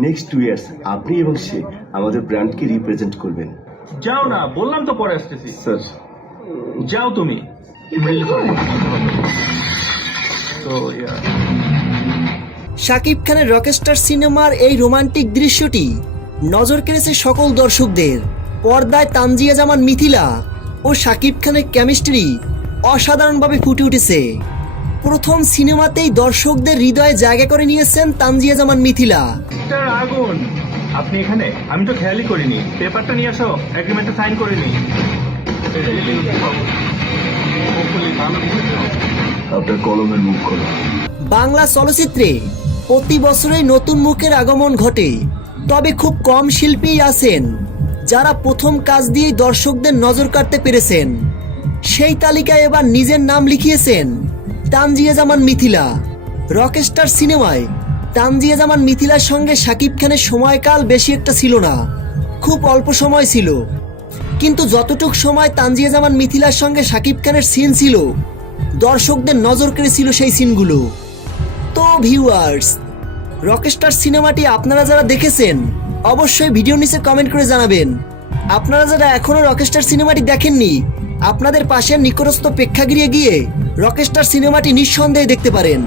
Next 2 years আপনি এবং সে আমাদের ব্র্যান্ডকে রিপ্রেজেন্ট করবেন। যাও না, বললাম তো পরে আসতেছি। স্যার যাও তুমি। তো শাকিব খানের রকস্টার সিনেমার এই রোমান্টিক দৃশ্যটি নজর কেড়েছে সকল দর্শকদের। পর্দায় তানজিয়া জামান মিথিলা ও শাকিব খানের কেমিস্ট্রি অসাধারণভাবে ফুটে উঠেছে। প্রথম সিনেমাতেই দর্শকদের হৃদয়ে জায়গা করে নিয়েছেন তানজিয়া জামান মিথিলা। মিস্টার আগুন, আপনি এখানে? আমি তো খেয়ালই করিনি। পেপারটা নিয়ে আসো, এগ্রিমেন্টে সাইন করে নি। আপনার কলমের মুখ খোলা। বাংলা চলচ্চিত্রে প্রতি বছরই নতুন মুখের আগমন ঘটে, তবে খুব কম শিল্পীই আছেন যারা প্রথম কাজ দিয়েই দর্শকদের নজর কাড়তে পেরেছেন। সেই তালিকায় এবার নিজের নাম লিখিয়েছেন তানজিয়া জামান মিথিলা। রকস্টার সিনেমায় তানজিয়া জামান মিথিলার সঙ্গে শাকিব খানের সময়কাল বেশি একটা ছিল না, খুব অল্প সময় ছিল। কিন্তু যতটুক সময় তানজিয়া জামান মিথিলার সঙ্গে শাকিব খানের সিন ছিল, দর্শকদের নজর কেড়েছিল সেই সিনগুলো। তো ভিউয়ার্স, রকস্টার সিনেমাটি আপনারা যারা দেখেছেন অবশ্যই ভিডিও নিচে কমেন্ট করে জানাবেন। আপনারা যারা এখনো রকস্টার সিনেমাটি দেখেননি, আপনাদের পাশের নিকটস্থ প্রেক্ষাগৃহে গিয়ে রকস্টার সিনেমাটি নিঃসন্দেহে দেখতে পারেন।